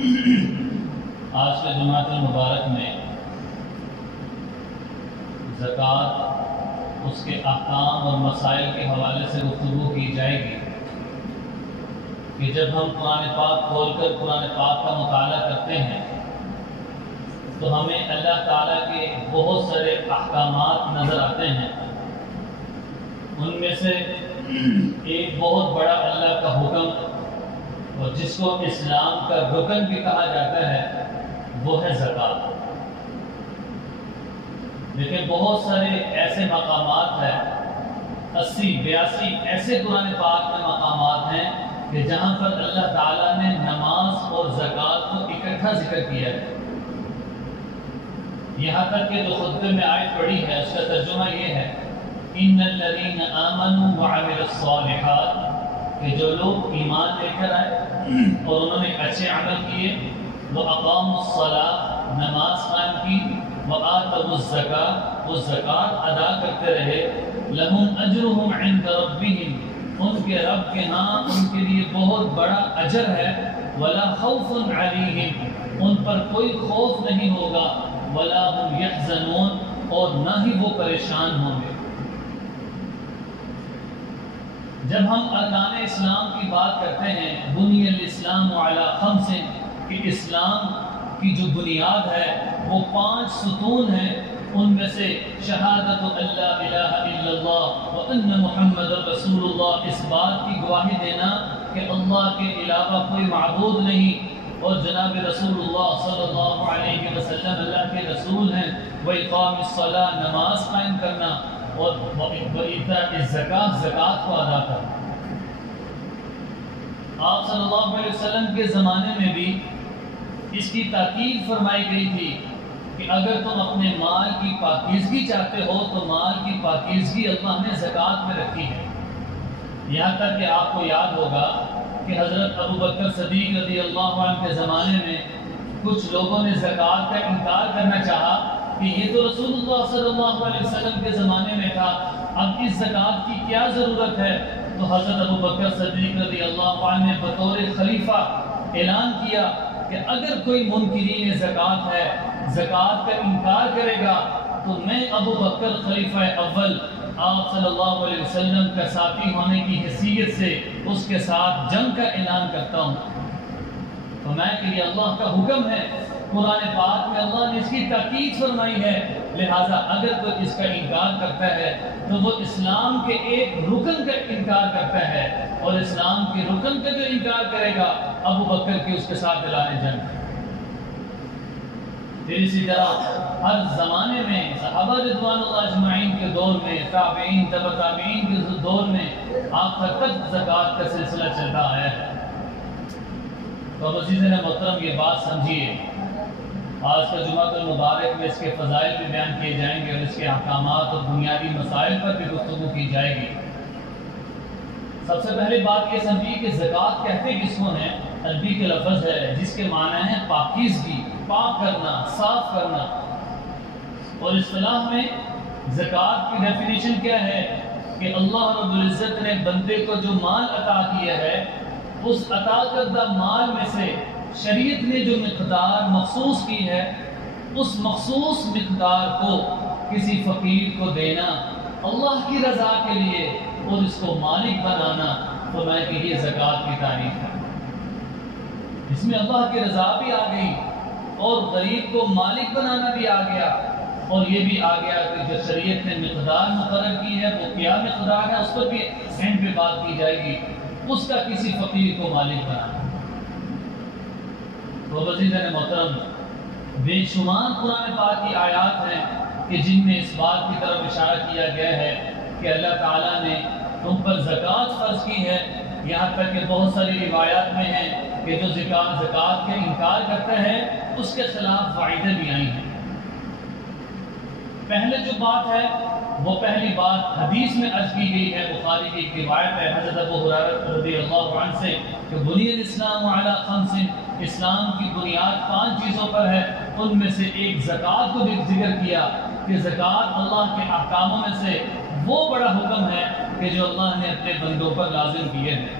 آج کے جمعۃ المبارک میں زکوٰۃ، اس کے احکام اور مسائل کے حوالے سے گفتگو کی جائے گی کہ جب ہم قرآن پاک کھول کر قرآن پاک کا مطالعہ کرتے ہیں تو ہمیں اللہ تعالیٰ کے بہت سارے احکامات نظر آتے ہیں۔ ان میں سے ایک بہت بڑا اللہ کا حکم، اور جس کو اسلام کا رکن بھی کہا جاتا ہے، وہ ہے زکوٰۃ۔ لیکن بہت سارے ایسے مقامات ہیں، 80-82 ایسے قرآن پاک میں مقامات ہیں کہ جہاں پر اللہ تعالیٰ نے نماز اور زکوٰۃ کو اکٹھا ذکر کیا ہے۔ یہاں تک کہ جو خطبے میں آیت پڑھی ہے اس کا ترجمہ یہ ہے، ان الذین آمنوا وعملوا الصالحات، کہ جو لوگ ایمان لے کر آئے اور انہوں نے اچھے عمل کیے، وَأَقَامُوا الصَّلَاةَ، نماز قائم کی، وَآتَوُا الزَّكَاةَ، وہ زکوٰۃ ادا کرتے رہے، لَهُمْ أَجْرُهُمْ عِنْدَ رَبِّهِمْ، ان کے رب کے ہاں ان کے لیے بہت بڑا اجر ہے، وَلَا خَوْفٌ عَلَيْهِمْ، ان پر کوئی خوف نہیں ہوگا، وَلَا هُمْ يَحْزَنُونَ، اور نہ ہی وہ پریشان ہوں گے۔ جب ہم ارکان اسلام کی بات کرتے ہیں، بنی الاسلام علی خمس، کہ اسلام کی جو بنیاد ہے وہ 5 ستون ہیں، ان میں سے شہادت اللہ الہ الا اللہ وان محمد رسول اللہ، اس بات کی گواہی دینا کہ اللہ کے علاوہ کوئی معبود نہیں اور جناب رسول اللہ صلی اللہ علیہ وسلم اللہ کے رسول ہیں، وإقام الصلاۃ، نماز قائم کرنا، اور وإیتاء الزکاۃ، زکوٰۃ کو ادا کرنا۔ آپ صلی اللہ علیہ وسلم کے زمانے میں بھی اس کی تاکید فرمائی گئی تھی کہ اگر تم اپنے مال کی پاکیزگی چاہتے ہو تو مال کی پاکیزگی اللہ نے زکوٰۃ میں رکھی ہے۔ یہاں تک کہ آپ کو یاد ہوگا کہ حضرت ابوبکر صدیق رضی اللہ عنہ کے زمانے میں کچھ لوگوں نے زکوٰۃ کا انکار کرنا چاہا کہ یہ تو رسول اللہ صلی اللہ علیہ وسلم کے زمانے میں تھا، اب اس زکوٰۃ کی کیا ضرورت ہے؟ تو حضرت ابوبکر صدیق رضی اللہ عنہ نے بطور خلیفہ اعلان کیا کہ اگر کوئی منکرین زکوٰۃ ہے، زکوٰۃ کا انکار کرے گا تو میں ابوبکر خلیفہ اول آپ صلی اللہ علیہ وسلم کا ساتھی ہونے کی حیثیت سے اس کے ساتھ جنگ کا اعلان کرتا ہوں۔ تو میں کہ یہ اللہ کا حکم ہے، قرآن پاک میں اللہ نے اس کی تاکید فرمائی ہے، لہٰذا اگر کوئی اس کا انکار کرتا ہے تو وہ اسلام کے ایک رکن کا انکار کرتا ہے، اور اسلام کے رکن کا جو انکار کرے گا ابوبکر کی اس کے ساتھ اعلان جنگ۔ پھر اسی طرح ہر زمانے میں صحابہ رضوان اللہ اجمعین کے دور میں، تابعین، تبع تابعین کے دور میں آخر تک زکوٰۃ کا سلسلہ چلتا آیا ہے۔ تو عزیزان محترم یہ بات سمجھیے، آج کا جمعۃ المبارک میں اس کے فضائل بھی بیان کیے جائیں گے اور اس کے احکامات اور بنیادی مسائل پر بھی گفتگو کی جائے گی۔ سب سے پہلے بات یہ سمجھیے کہ زکوٰۃ کہتے کس کو ہیں؟ عربی کے لفظ ہے جس کے معنی ہے پاکیزگی، پاک کرنا، صاف کرنا۔ اور اصطلاح میں زکوٰۃ کی ڈیفینیشن کیا ہے کہ اللہ رب العزت نے بندے کو جو مال عطا کیا ہے، اس عطا کردہ مال میں سے شریعت نے جو مقدار مخصوص کی ہے، اس مخصوص مقدار کو کسی فقیر کو دینا اللہ کی رضا کے لیے اور اس کو مالک بنانا، تو میں کہ یہ زکوٰۃ کی تعریف ہے۔ اس میں اللہ کی رضا بھی آ گئی اور غریب کو مالک بنانا بھی آ گیا، اور یہ بھی آ گیا کہ جو شریعت نے مقدار مقرر کی ہے وہ کیا مقدار ہے، اس پر بھی اینڈ پہ بات کی جائے گی، اس کا کسی فقیر کو مالک بنانا۔ تو عزیزان محترم، بے شمار قرآن پاک کی آیات ہیں کہ جن میں اس بات کی طرف اشارہ کیا گیا ہے کہ اللہ تعالیٰ نے تم پر زکوٰۃ فرض کی ہے۔ یہاں تک کہ بہت ساری روایات میں ہیں کہ جو زکوٰۃ کا انکار کرتا ہے اس کے خلاف وعیدیں بھی آئی ہیں۔ پہلے جو بات ہے وہ پہلی بات حدیث میں عرض کی گئی ہے، بخاری کی ایک روایت ہے حضرت ابو ہریرہ رضی اللہ عنہ سے کہ بنی الاسلام علی خمس، اسلام کی بنیاد 5 چیزوں پر ہے، ان میں سے ایک زکوٰۃ کو بھی ذکر کیا کہ زکوٰۃ اللہ کے احکاموں میں سے وہ بڑا حکم ہے کہ جو اللہ نے اپنے بندوں پر لازم کیے ہیں۔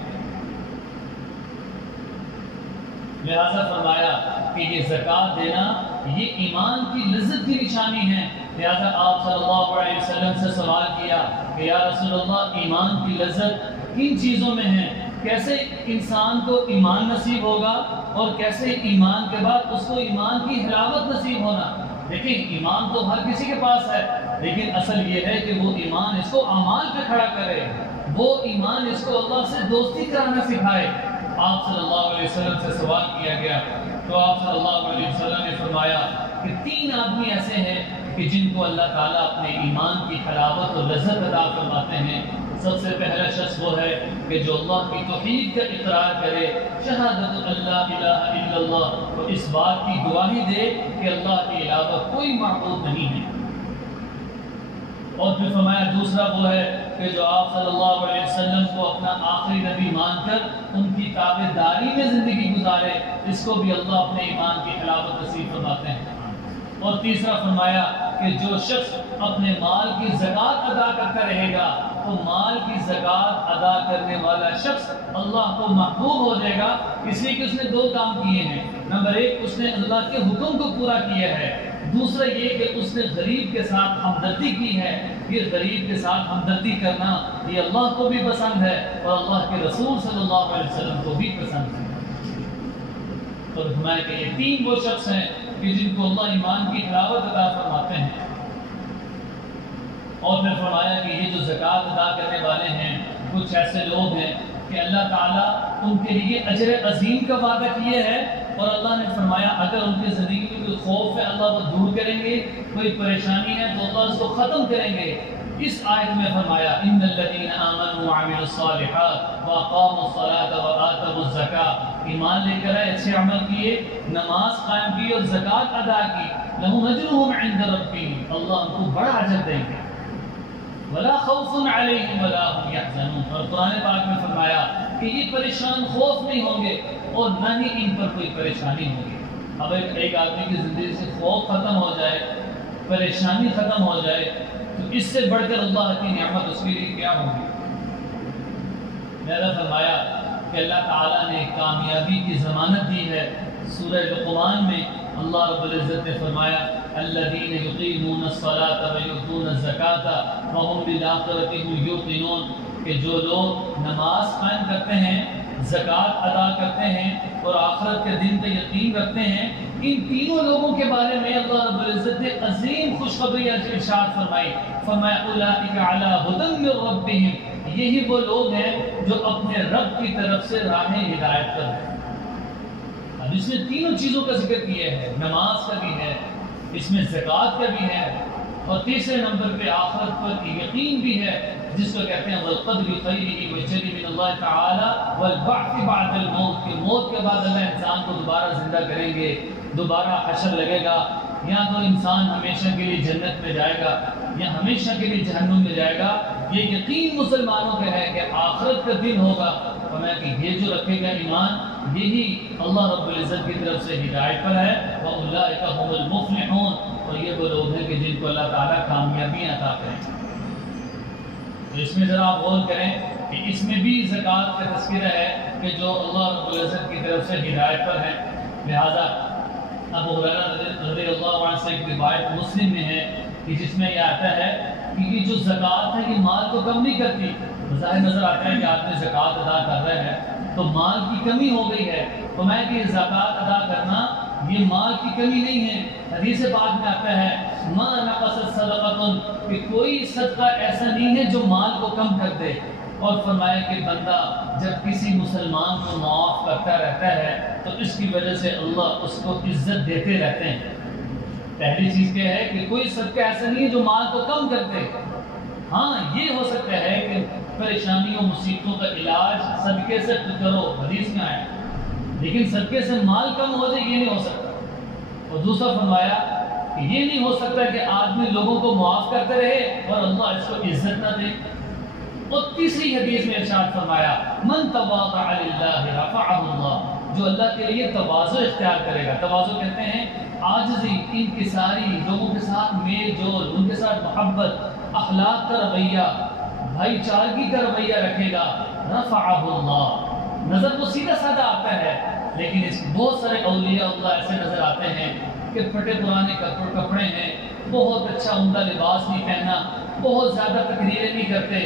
لہذا فرمایا کہ یہ زکوٰۃ دینا یہ ایمان کی لذت کی نشانی ہے۔ لہذا آپ صلی اللہ علیہ وسلم سے سوال کیا کہ یا رسول اللہ ایمان کی لذت کن چیزوں میں ہے؟ کیسے انسان کو ایمان نصیب ہوگا اور کیسے ایمان کے بعد اس کو ایمان کی حلاوت نصیب ہونا؟ دیکھیں ایمان تو ہر کسی کے پاس ہے، لیکن اصل یہ ہے کہ وہ ایمان اس کو اعمال پہ کھڑا کرے، وہ ایمان اس کو اللہ سے دوستی کرانا سکھائے۔ آپ صلی اللہ علیہ وسلم سے سوال کیا گیا تو آپ صلی اللہ علیہ وسلم نے فرمایا کہ 3 آدمی ایسے ہیں کہ جن کو اللہ تعالیٰ اپنے ایمان کی حلاوت اور لذت عطا فرماتے ہیں۔ سب سے پہلا شخص وہ ہے کہ جو اللہ کی توحید کا اقرار کرے، شہادت اللہ الہ الا اللہ، اور اس بات کی گواہی دے کہ اللہ کے علاوہ کوئی معبود نہیں ہے۔ اور پھر فرمایا دوسرا وہ ہے کہ جو آپ صلی اللہ علیہ وسلم کو اپنا آخری نبی مان کر ان کی تابعداری میں زندگی گزارے، اس کو بھی اللہ اپنے ایمان کی حلاوت نصیب فرماتے ہیں۔ اور تیسرا فرمایا کہ جو شخص اپنے مال کی زکوٰۃ ادا کرتا رہے گا تو مال کی زکوٰۃ ادا کرنے والا شخص اللہ کو محبوب ہو جائے گا، اس لیے کہ اس نے 2 کام کیے ہیں۔ نمبر 1 اس نے اللہ کے حکم کو پورا کیا ہے، دوسرا یہ کہ اس نے غریب کے ساتھ ہمدردی کی ہے۔ یہ غریب کے ساتھ ہمدردی کرنا یہ اللہ کو بھی پسند ہے اور اللہ کے رسول صلی اللہ علیہ وسلم کو بھی پسند ہے۔ تو فرمایا کہ یہ 3 وہ شخص ہیں کہ جن کو اللہ ایمان کی حلاوت عطا فرماتے ہیں۔ اور پھر فرمایا کہ یہ جو زکوٰۃ ادا کرنے والے ہیں کچھ ایسے لوگ ہیں کہ اللہ تعالیٰ ان کے لیے اجر عظیم کا وعدہ کیے ہے، اور اللہ نے فرمایا اگر ان کی زندگی میں کوئی خوف ہے اللہ وہ دور کریں گے، کوئی پریشانی ہے تو اللہ اس کو ختم کریں گے۔ اس آیت میں فرمایا ان الذین آمنوا وعملوا الصالحات واقاموا الصلاة وآتوا الزکاة، ایمان لے کر اچھے عمل کیے، نماز قائم کی اور زکوٰۃ ادا کی، لہم اجرہم عند ربہم، اللہ ان کو بڑا اجر دیں گے، ولا خوف علیہم ولا هم یحزنون۔ اور قرآن پاک میں فرمایا کہ یہ پریشان خوف نہیں ہوں گے اور نہ ہی ان پر کوئی پریشانی ہوگی۔ اب ایک آدمی کی زندگی سے خوف ختم ہو جائے، پریشانی ختم ہو جائے، تو اس سے بڑھ کر اللہ کی نعمت اس کے لیے کیا ہوگی؟ لہذا فرمایا کہ اللہ تعالیٰ نے کامیابی کی ضمانت دی ہے۔ سورہ لقمان میں اللہ رب العزت نے فرمایا الذین یقیمون الصلاة ویؤتون الزکاة وهم بالآخرة هم یوقنون، کہ جو لوگ نماز قائم کرتے ہیں، زکوٰۃ ادا کرتے ہیں اور آخرت کے دن پہ یقین رکھتے ہیں، ان تینوں لوگوں کے بارے میں اللہ رب العزت نے عظیم خوشخبری ارشاد فرمائی۔ فرمایا اولئک علی ھدی من ربہم، یہی وہ لوگ ہیں جو اپنے رب کی طرف سے راہ ہدایت پر ہیں۔ اب اس میں تینوں چیزوں کا ذکر کیا ہے، نماز کا بھی ہے، اس میں زکوٰۃ کا بھی ہے، اور تیسرے نمبر پہ آخرت پر یقین بھی ہے، جس کو کہتے ہیں والقدر خیرہ وشرہ من اللہ تعالی والبعث بعد الموت، کہ موت کے بعد اللہ انسان کو دوبارہ زندہ کریں گے، دوبارہ حشر لگے گا، یا تو انسان ہمیشہ کے لیے جنت میں جائے گا یا ہمیشہ کے لیے جہنم میں جائے گا۔ یہ یقین مسلمانوں کا ہے کہ آخرت کا دن ہوگا، فرمایا کہ یہ جو رکھے گا ایمان یہی اللہ رب العزت کی طرف سے ہدایت پر ہے، وَأُولَٰئِكَ هُمُ الْمُفْلِحُونَ، اور یہ وہ لوگ ہیں کہ جن کو اللہ تعالیٰ کامیابیاں عطا کریں۔ تو اس میں ذرا آپ غور کریں کہ اس میں بھی زکوٰۃ کا تذکرہ ہے کہ جو اللہ رب العزت کی طرف سے ہدایت پر ہے۔ لہذا ابو ہریرہ رضی اللہ عنہ سے ایک روایت مسلم میں ہے کہ جس میں یہ آتا ہے کہ یہ جو زکوٰۃ ہے یہ مال کو کم نہیں کرتی۔ ظاہر نظر آتا ہے کہ آدمی زکوٰۃ ادا کر رہے ہیں تو مال کی کمی ہو گئی ہے، تو میں کہ زکوٰۃ ادا کرنا یہ مال کی کمی نہیں ہے۔ حدیث پاک میں آتا ہے ما نقصت صدقۃ، کہ کوئی صدقہ ایسا نہیں ہے جو مال کو کم کر دے۔ اور فرمایا کہ بندہ جب کسی مسلمان کو معاف کرتا رہتا ہے تو اس کی وجہ سے اللہ اس کو عزت دیتے رہتے ہیں۔ پہلی چیز کیا ہے کہ کوئی صدقہ ایسا نہیں ہے جو مال کو کم کر دے۔ ہاں یہ ہو سکتا ہے کہ پریشانیوں مصیبتوں کا علاج صدقے سے کرو، حدیث میں آیا، لیکن صدقے سے مال کم ہو جائے یہ نہیں ہو سکتا۔ اور دوسرا فرمایا کہ یہ نہیں ہو سکتا کہ آدمی لوگوں کو معاف کرتے رہے اور اللہ اس کو عزت نہ دے۔ اور تیسری حدیث میں ارشاد فرمایا من تواضع للہ رفعہ اللہ، جو اللہ کے لیے تواضع اختیار کرے گا، تواضع کہتے ہیں عاجزی، انکساری، لوگوں کے ساتھ میل جول، ان کے ساتھ محبت، اخلاق کا رویہ، بھائی چارگی کا رویہ رکھے گا، رفعہ اللہ، نظر کو سیدھا سادہ آتا ہے لیکن اس بہت سارے اولیاء اللہ ایسے نظر آتے ہیں کہ پھٹے پرانے کپڑے ہیں، بہت اچھا عمدہ لباس نہیں پہنا، بہت زیادہ تقریریں نہیں کرتے،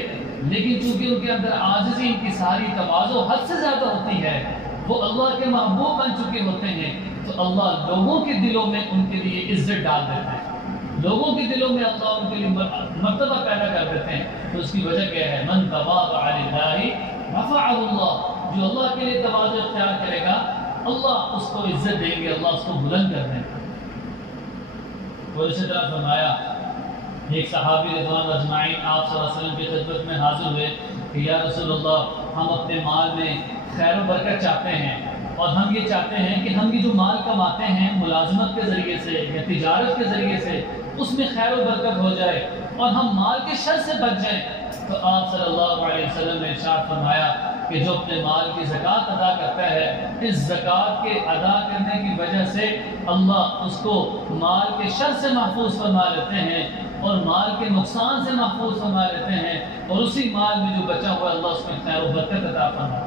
لیکن چونکہ ان کے اندر عاجزی، انکساری، تواضع حد سے زیادہ ہوتی ہے، وہ اللہ کے محبوب بن چکے ہوتے ہیں، تو اللہ لوگوں کے دلوں میں ان کے لیے عزت ڈال دیتے ہیں، لوگوں کے دلوں میں اللہ ان کے لیے مرتبہ پیدا کر دیتے ہیں۔ تو اس کی وجہ کیا ہے؟ من تواضع للہ رفعہ اللہ، جو اللہ کے لیے تواضع اختیار کرے گا اللہ اس کو عزت دیں گے، اللہ اس کو بلند کر دیں گے۔ اور اسی طرح فرمایا ایک صحابی رضوان اجمعین آپ صلی اللہ علیہ وسلم کی خدمت میں حاضر ہوئے کہ یا رسول اللہ، ہم اپنے مال میں خیر و برکت چاہتے ہیں، اور ہم یہ چاہتے ہیں کہ ہم یہ جو مال کماتے ہیں ملازمت کے ذریعے سے یا تجارت کے ذریعے سے، اس میں خیر و برکت ہو جائے اور ہم مال کے شر سے بچ جائیں۔ تو آپ صلی اللہ علیہ وسلم نے ارشاد فرمایا کہ جو اپنے مال کی زکوٰۃ ادا کرتا ہے، اس زکوٰۃ کے ادا کرنے کی وجہ سے اللہ اس کو مال کے شر سے محفوظ فرما لیتے ہیں اور مال کے نقصان سے محفوظ فرما لیتے ہیں، اور اسی مال میں جو بچا ہوا اللہ اس میں خیر و برکت عطا فرما۔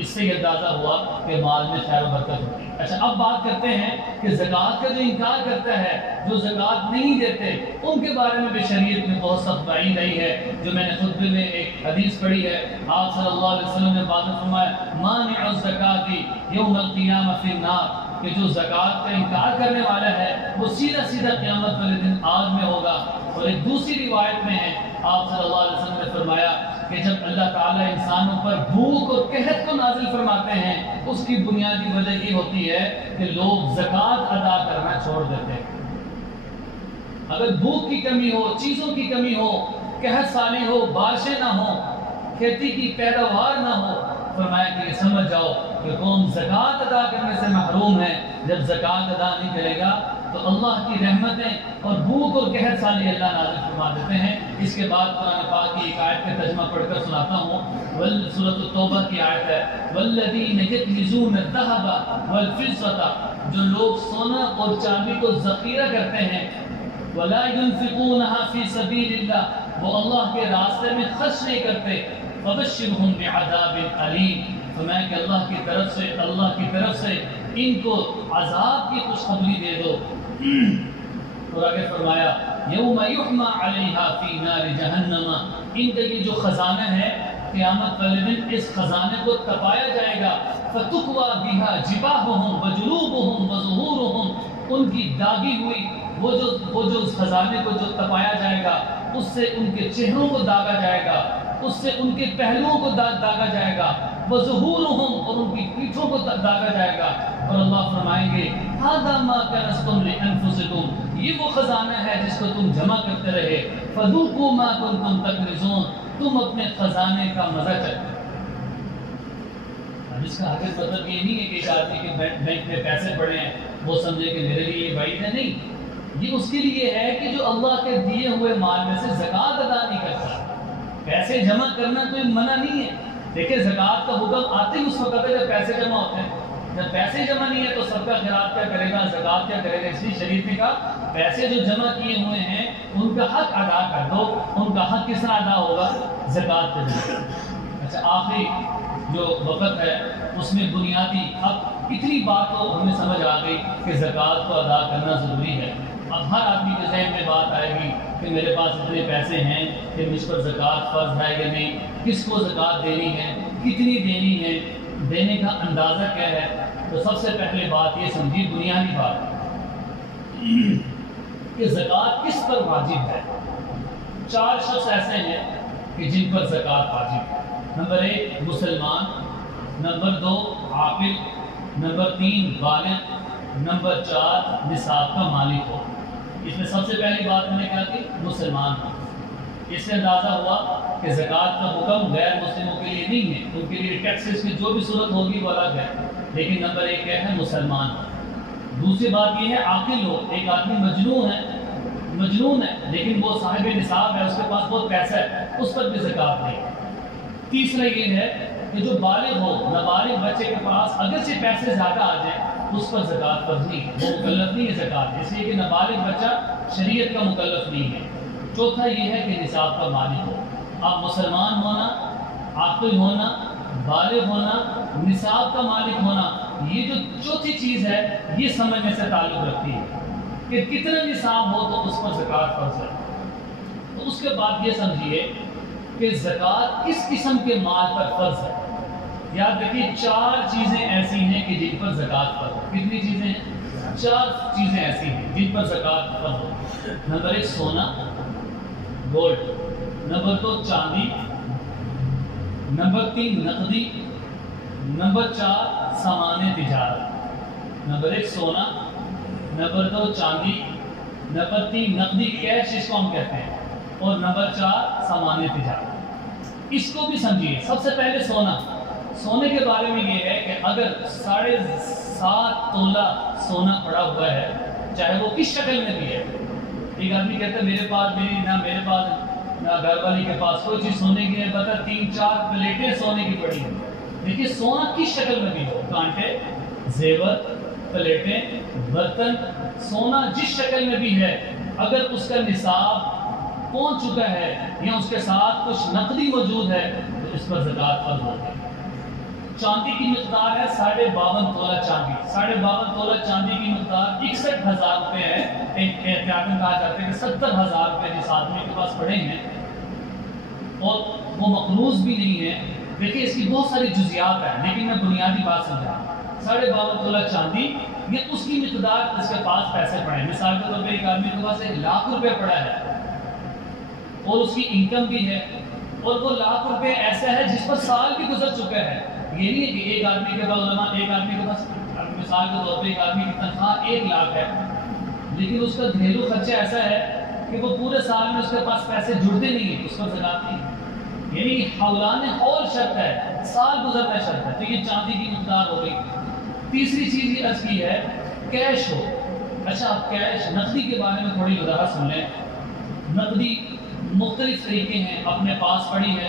اس سے یہ اندازہ ہوا کہ مال میں خیر و برکت ہوتی ہے۔ اچھا، اب بات کرتے ہیں کہ زکوٰۃ کا جو انکار کرتا ہے، جو زکوٰۃ نہیں دیتے، ان کے بارے میں بھی شریعت میں بہت سخت وعید آئی ہے، جو میں نے خطبے میں ایک حدیث پڑھی ہے۔ آپ صلی اللہ علیہ وسلم نے واضح فرمایا مانع الزکوٰۃ یوم القیامہ فی النار، کہ جو زکوٰۃ کا انکار کرنے والا ہے وہ سیدھا سیدھا قیامت والے دن آگ میں ہوگا۔ اور ایک دوسری روایت میں ہے آپ صلی اللہ علیہ وسلم نے فرمایا کہ جب اللہ تعالیٰ انسانوں پر بھوک اور قحط کو نازل فرماتے ہیں، اس کی بنیادی وجہ یہ ہوتی ہے کہ لوگ زکوٰۃ ادا کرنا چھوڑ دیتے ہیں۔ اگر بھوک کی کمی ہو، چیزوں کی کمی ہو، قحط سالی ہو، بارشیں نہ ہوں، کھیتی کی پیداوار نہ ہو، فرمایا کہ یہ سمجھ جاؤ کہ قوم زکوٰۃ ادا کرنے سے محروم ہے۔ جب زکوٰۃ ادا نہیں کرے گا تو اللہ کی رحمتیں اور بھوک اور قحط سالی اللہ نازل فرما دیتے ہیں۔ اس کے بعد قرآن پاک کی ایک آیت کا ترجمہ پڑھ کر سناتا ہوں۔ سورۃ التوبہ کی آیت ہے والذین یکنزون الذھب والفضة، جو لوگ سونا اور چاندی کو ذخیرہ کرتے ہیں، ولا ينفقونها فی سبیل اللہ، وہ اللہ کے راستے میں خرچ نہیں کرتے، فبشرهم بعذاب علیم، فرمایا کہ اللہ کی طرف سے ان کو عذاب کی خوشخبری دے دو۔ اور آگے فرمایا یوم یحمى علیہا فی نار جہنم، ان کا یہ جو خزانہ ہے قیامت والے دن اس خزانے کو تپایا جائے گا، فتقوى بها جباہہم وجنوبہم وظہورہم، ان کی داغی ہوئی وہ جو اس خزانے کو جو تپایا جائے گا اس سے ان کے چہروں کو داغا جائے گا، اس سے ان کے پہلوؤں کو داغا جائے گا، وظہورہم، اور ان کی پیٹھوں کو داغا جائے گا، اور اللہ فرمائیں گے ھذا ما کنزتم لانفسکم، یہ وہ خزانہ ہے جس کو تم جمع کرتے رہے، فذوقوا ما کنتم تکنزون، تم اپنے خزانے کا مزہ چکھو۔ اس کا حقیقت مطلب یہ نہیں ہے کہ ایک آدمی کے بینک میں پیسے پڑے ہیں وہ سمجھے کہ میرے لیے یہ وعید ہے، نہیں، یہ اس کے لیے ہے کہ جو اللہ کے دیے ہوئے مال میں سے زکوٰۃ ادا نہیں کرتا۔ پیسے جمع کرنا کوئی منع نہیں ہے، دیکھیں زکوٰۃ کا حکم آتے ہی اس وقت ہے جب پیسے جمع ہوتے ہیں، جب پیسے جمع نہیں ہے تو سب کا خیرات کیا کرے گا، زکوٰۃ کیا کرے گا۔ اس لیے شریعت نے کہا پیسے جو جمع کیے ہوئے ہیں ان کا حق ادا کر دو۔ ان کا حق کس طرح ادا ہوگا؟ زکوٰۃ کے ذریعے۔ اچھا، آخری جو وقت ہے اس میں بنیادی اب اتنی بات تو ہمیں سمجھ آ گئی کہ زکوٰۃ کو ادا کرنا ضروری ہے۔ اب ہر آدمی کے ذہن میں بات آئے گی کہ میرے پاس اتنے پیسے ہیں کہ مجھ پر زکوٰۃ فرض ہے یا نہیں، کس کو زکوٰۃ دینی ہے، کتنی دینی ہے، دینے کا اندازہ کیا ہے۔ تو سب سے پہلے بات یہ سمجھی، بنیادی بات کہ زکوٰۃ کس پر واجب ہے۔ 4 شخص ایسے ہیں کہ جن پر زکوٰۃ واجب ہے۔ نمبر 1 مسلمان، نمبر 2 عاقل، نمبر 3 بالغ، نمبر 4 نصاب کا مالک ہو۔ اس میں سب سے پہلی بات میں نے کہا کہ مسلمان ہو۔ اس سے اندازہ ہوا کہ زکوٰۃ کا حکم غیر مسلموں کے لیے نہیں ہے، ان کے لیے ٹیکسز کی جو بھی صورت ہوگی وہ الگ ہے، لیکن نمبر 1 کیا ہے؟ مسلمان ہو۔ دوسری بات یہ ہے عاقل ہو۔ ایک آدمی مجنون ہے لیکن وہ صاحب نصاب ہے، اس کے پاس بہت پیسہ ہے، اس پر بھی زکوٰۃ نہیں۔ تیسرا یہ ہے کہ جو بالغ ہو، نابالغ بچے کے پاس اگرچہ پیسے زیادہ آ جائیں اس پر زکوٰۃ فرض نہیں ہے، وہ مکلف نہیں ہے زکوٰۃ، اس لیے کہ نابالغ بچہ شریعت کا مکلف نہیں ہے۔ چوتھا یہ ہے کہ نصاب کا مالک ہو۔ اب مسلمان ہونا، عاقل ہونا، بالغ ہونا، نصاب کا مالک ہونا، یہ جو چوتھی چیز ہے یہ سمجھنے سے تعلق رکھتی ہے کہ کتنا نصاب ہو تو اس پر زکوٰۃ فرض ہے۔ تو اس کے بعد یہ سمجھیے کہ زکوٰۃ کس قسم کے مال پر فرض ہے۔ یاد رکھیے 4 چیزیں ایسی ہیں کہ جن پر زکوٰۃ فرض ہے۔ کتنی چیزیں ہیں؟ 4 چیزیں ایسی ہیں جن پر زکوٰۃ فرض ہے۔ نمبر 1 سونا، گولڈ، نمبر 2 چاندی، نمبر 3 نقدی، نمبر 4 سامان تجارت۔ نمبر 1 سونا، نمبر 2 چاندی، نمبر 3 نقدی کیش جس کو ہم کہتے ہیں، اور نمبر 4 سامان تجارت۔ اس کو بھی سمجھیے۔ سب سے پہلے سونا، سونے کے بارے میں یہ ہے کہ اگر 7.5 تولہ سونا پڑا ہوا ہے، چاہے وہ کس شکل میں بھی ہے، ایک آدمی کہتا ہے میرے پاس نہ گھر والی کے پاس کوئی چیز سونے کی نہیں، بتا 3-4 پلیٹیں سونے کی پڑی ہیں۔ دیکھیے سونا کس شکل میں بھی ہو، کانٹے، زیور، پلیٹیں، برتن، سونا جس شکل میں بھی ہے، اگر اس کا نصاب پہنچ چکا ہے یا اس کے ساتھ کچھ نقدی موجود ہے تو اس پر زکوٰۃ فرض ہوتی ہے۔ چاندی کی مقدار ہے 52.5 تولہ چاندی۔ 52.5 تولہ چاندی کی مقدار 61,000 روپے ہے۔ ایک احتیاطاً کہا جاتا ہے کہ 70,000 روپے جس آدمی کے پاس پڑے ہیں اور وہ مقروض بھی نہیں ہے۔ دیکھیے اس کی بہت ساری جزیات ہیں لیکن میں بنیادی بات سمجھا۔ 52.5 تولہ چاندی یا اس کی مقدار اس کے پاس پیسے پڑے ہیں۔ مثال کے طور پہ ایک آدمی کے پاس 1,00,000 روپے پڑا ہے اور اس کی انکم بھی ہے، اور وہ 1,00,000 روپے ایسا ہے جس پر سال بھی گزر چکا ہے۔ یہ نہیں ہے کہ ایک آدمی کے پاس مثال کے طور پہ ایک آدمی کی تنخواہ 1,00,000 ہے لیکن اس کا گھریلو خرچہ ایسا ہے کہ وہ پورے سال میں اس کے پاس پیسے جڑتے نہیں ہیں، اس پر زکوٰۃ نہیں۔ یعنی حولان حول شرط ہے، سال گزرنا شرط ہے، تو یہ چاندی کی مقدار ہو گئی۔ تیسری چیز یہ عرض کی ہے کیش ہو۔ اچھا آپ کیش، نقدی کے بارے میں تھوڑی وضاحت سن لیں۔ نقدی مختلف طریقے ہیں، اپنے پاس پڑی ہے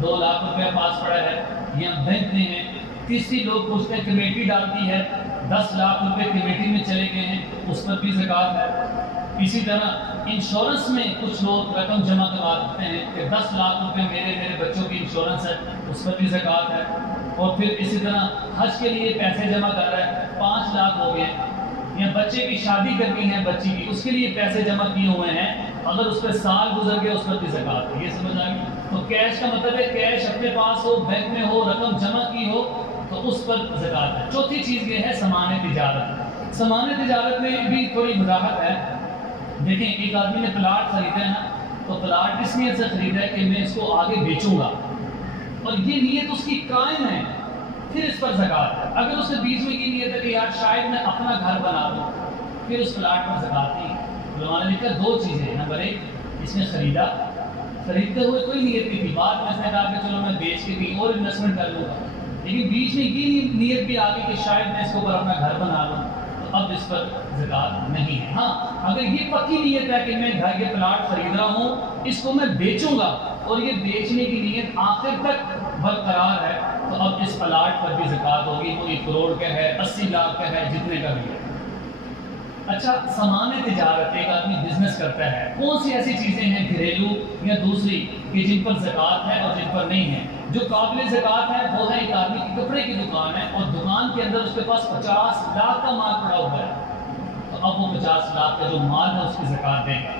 2,00,000 روپے پاس پڑا ہے یا بینک میں ہے۔ تیسری لوگ پوچھتے ہیں کمیٹی ڈالتی ہے، 10,00,000 روپے کمیٹی میں چلے گئے ہیں، اس پر بھی زکوٰۃ ہے۔ اسی طرح انشورنس میں کچھ لوگ رقم جمع کروا دیتے ہیں کہ 10,00,000 روپے میرے بچوں کی انشورنس ہے، اس پر بھی زکوٰۃ ہے۔ اور پھر اسی طرح حج کے لیے پیسے جمع کر رہا ہے، 5,00,000 ہو گئے، یا بچے کی شادی کرنی ہے بچی کی، اس کے لیے پیسے جمع کیے ہوئے ہیں، اگر اس پہ سال گزر گیا اس پر بھی زکوٰۃ ہے۔ یہ سمجھ آ گئی؟ تو کیش کا مطلب ہے کیش اپنے پاس ہو، بینک میں ہو، رقم جمع کی ہو تو اس پر زکوٰۃ ہے۔ چوتھی چیز یہ ہے سامان تجارت۔ سامان تجارت میں بھی تھوڑی وضاحت ہے۔ دیکھیں ایک آدمی نے پلاٹ خریدا ہے نا، تو پلاٹ اس نیت سے خریدا ہے کہ میں اس کو آگے بیچوں گا، اور یہ نیت اس کی قائم ہے، پھر اس پر زکوٰۃ ہے۔ اگر اس نے بیچ میں کی نیت ہے کہ یار شاید میں اپنا گھر بنا دوں، پھر اس پلاٹ پر زکوٰۃ نہیں۔ علماء نے لکھا 2 چیزیں۔ نمبر 1 اس نے خریدتے ہوئے کوئی نیت نہیں تھی، بعد میں اس نے کہا کہ چلو میں بیچ کے کہیں اور انویسٹمنٹ کر لوں گا، لیکن بیچ میں یہ نیت بھی آ گئی کہ شاید میں اس کے اوپر اپنا گھر بنا لوں، تو اب اس پر زکوٰۃ نہیں ہے۔ ہاں اگر یہ پکی نیت ہے کہ میں گھر کے پلاٹ خرید رہا ہوں، اس کو میں بیچوں گا، اور یہ بیچنے کی نیت آخر تک برقرار ہے، تو اب اس پلاٹ پر بھی زکوٰۃ ہوگی، وہ 1 کروڑ کا ہے، 80 لاکھ کا ہے، جتنے کا بھی ہے۔ اچھا سامان تجارت، ایک آدمی بزنس کرتا ہے، کون سی ایسی چیزیں ہیں گھریلو یا دوسری کہ جن پر زکوٰۃ ہے اور جن پر نہیں ہے؟ جو قابل زکوٰۃ ہے وہ ہے ایک آدمی کی کپڑے کی دکان ہے اور دکان کے اندر اس کے پاس 50 لاکھ کا مال پڑا ہوا ہے، تو اب وہ 50 لاکھ کا جو مال ہے اس کی زکوٰۃ دے گا۔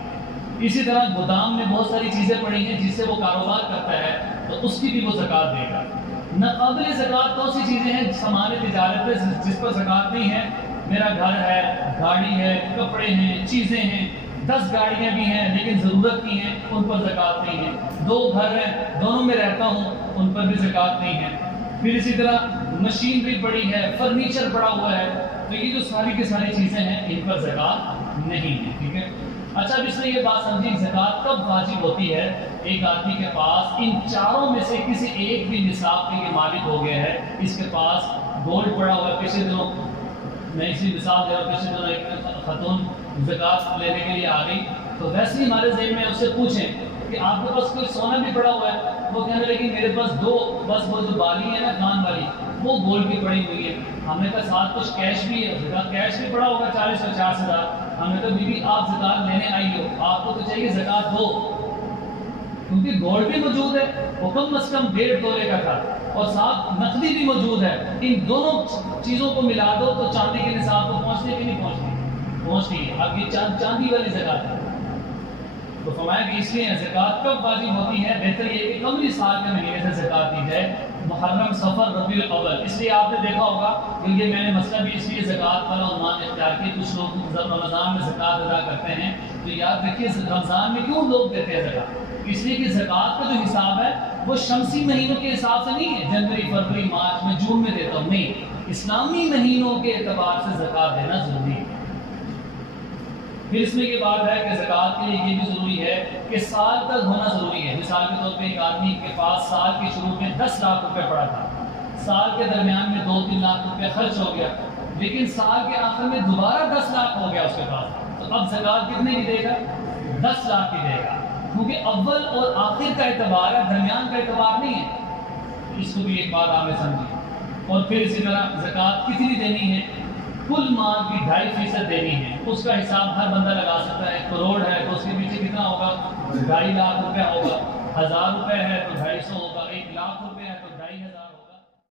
اسی طرح گودام میں بہت ساری چیزیں پڑی ہیں جس سے وہ کاروبار کرتا ہے، تو اس کی بھی وہ زکوٰۃ دے گا۔ ناقابل زکوٰۃ کون سی چیزیں ہیں سامان تجارت میں جس پر زکوٰۃ نہیں ہے؟ میرا گھر ہے، گاڑی ہے، کپڑے ہیں، چیزیں ہیں، 10 گاڑیاں بھی ہیں لیکن ضرورت کی ہیں، ان پر زکوٰۃ نہیں ہے۔ 2 گھر ہیں، دونوں میں رہتا ہوں، ان پر بھی زکوٰۃ نہیں ہے۔ پھر اسی طرح مشینری پڑی ہے، فرنیچر پڑا ہوا ہے، تو یہ جو ساری کی ساری چیزیں ہیں ان پر زکوٰۃ نہیں ہے۔ ٹھیک ہے، اچھا اب اس میں یہ بات سمجھی زکوٰۃ کب واجب ہوتی ہے؟ ایک آدمی کے پاس ان چاروں میں سے کسی ایک بھی نصاب کے یہ مالک ہو گیا ہے، اس کے پاس گولڈ پڑا ہوا ہے۔ پچھلے دنوں میں اسی مثال دے رہا ہوں، پچھلے دنوں ایک خاتون زکوٰۃ لینے کے لیے آ گئی، تو ویسے ہی ہمارے ذہن میں اس سے پوچھیں کہ آپ کے پاس کوئی سونا بھی پڑا ہوا ہے؟ وہ کہنے لگی میرے پاس 2 بس وہ جو بالی ہے نا کان والی، وہ گولڈ کی پڑی ہوئی ہے۔ ہم نے کہا ساتھ کچھ کیش بھی ہے، کیش بھی پڑا ہوگا 40-50 ہزار۔ ہم نے کہا بیوی آپ زکوٰۃ لینے آئی ہو، آپ کو تو چاہیے زکوٰۃ دو۔ کیونکہ گولڈ بھی موجود ہے، وہ کم از کم 1.5 تولے کا تھا، اور ساتھ نقدی بھی موجود ہے، ان دونوں چیزوں کو ملا دو تو چاندی کے نصاب کو پہنچنے کی نہیں پہنچتی ہے۔ اب یہ چاندی والی زکات ہے، تو فرمایا کہ اس لیے زکات کب واجب ہوتی ہے؟ بہتر یہ کہ قمری سال کے مہینے سے زکات دی جائے، محرم، صفر، ربیع الاول۔ اس لیے آپ نے دیکھا ہوگا کہ یہ میں نے مسئلہ بھی اس لیے زکات والا عنوان اختیار کیا، کچھ لوگ رمضان میں زکات ادا کرتے ہیں، تو یاد رکھیے رمضان میں کیوں لوگ دیتے ہیں زکات؟ اس لیے کہ زکات کا جو حساب ہے وہ شمسی مہینوں کے حساب سے نہیں ہے، جنوری، فروری، مارچ میں، جون میں دیتا ہوں، نہیں، اسلامی مہینوں کے اعتبار سے زکات دینا ضروری ہے۔ پھر اس میں یہ بات ہے کہ زکات کے لیے یہ بھی ضروری ہے کہ سال تک ہونا ضروری ہے۔ مثال کے طور پہ ایک آدمی کے پاس سال کے شروع میں 10 لاکھ روپے پڑا تھا، سال کے درمیان میں 2-3 لاکھ روپے خرچ ہو گیا، لیکن سال کے آخر میں دوبارہ 10 لاکھ ہو گیا اس کے پاس، تو اب زکات کتنے کی دے گا؟ 10 لاکھ کی دے گا، کیونکہ اول اور آخر کا اعتبار ہے، درمیان کا اعتبار نہیں ہے۔ اس کو بھی ایک بات آپ نے سمجھی۔ اور پھر اسی طرح زکات کتنی دینی ہے؟ کل مال کی 2.5% دینی ہے، اس کا حساب ہر بندہ لگا سکتا ہے۔ 1 کروڑ ہے تو اس کے پیچھے کتنا ہوگا؟ 2.5 لاکھ روپے ہوگا، 1000 روپے ہے تو 250 ہوگا، 1 لاکھ روپے ہے تو 2500 ہوگا۔